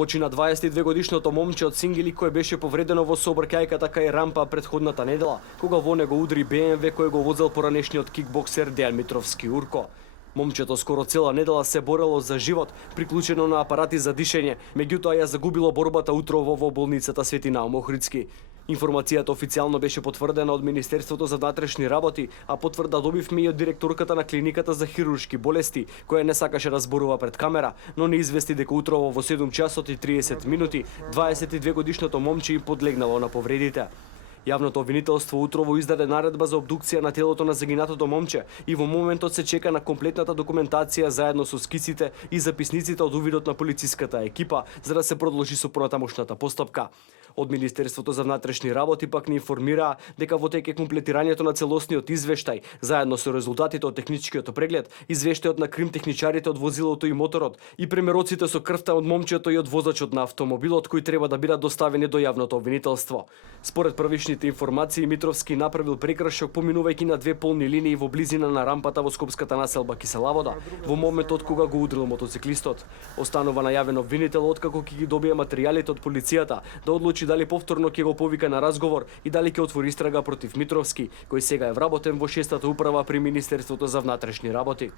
Почина 22-годишното момче од Сингели кое беше повредено во сообраќајката кај рампа претходната недела, кога во него удри БМВ кој го возел поранешниот кикбоксер Дејан Митровски Урко. Момчето скоро цела недела се борело за живот, приклучено на апарати за дишење, меѓутоа ја загубило борбата утрово во болницата Свети Наум Охридски. Информацијата официјално беше потврдена од Министерството за внатрешни работи, а потврда добивме и од директорката на клиниката за хируршки болести, која не сакаше да зборува пред камера, но не извести дека утрово во 7 часот и 30 минути 22-годишното момче им подлегнало на повредите. Јавното обвинителство утрово издаде наредба за обдукција на телото на загинатото момче и во моментот се чека на комплетната документација заедно со скиците и записниците од увидот на полициската екипа за да се продолжи со понатамошната постапка. Од Министерството за внатрешни работи пак ни информираа дека во тек е комплетирањето на целосниот извештај, заедно со резултатите од техничкиот преглед, извештајот на кримтехничарите од возилото и моторот и премероците со крвта од момчето и од возачот на автомобилот кои треба да бидат доставени до јавното обвинителство. Според првичните информации, Митровски направил прекршок поминувајќи на две полни линии во близина на рампата во скопската населба Киселавода, во моментот кога го удрил мотоциклистот. Останува најавен обвинител откако ќе ги добие материјалите од полицијата да одлучи дали повторно ќе го повика на разговор и дали ќе отвори истрага против Митровски, кој сега е вработен во 6-та управа при Министерството за внатрешни работи.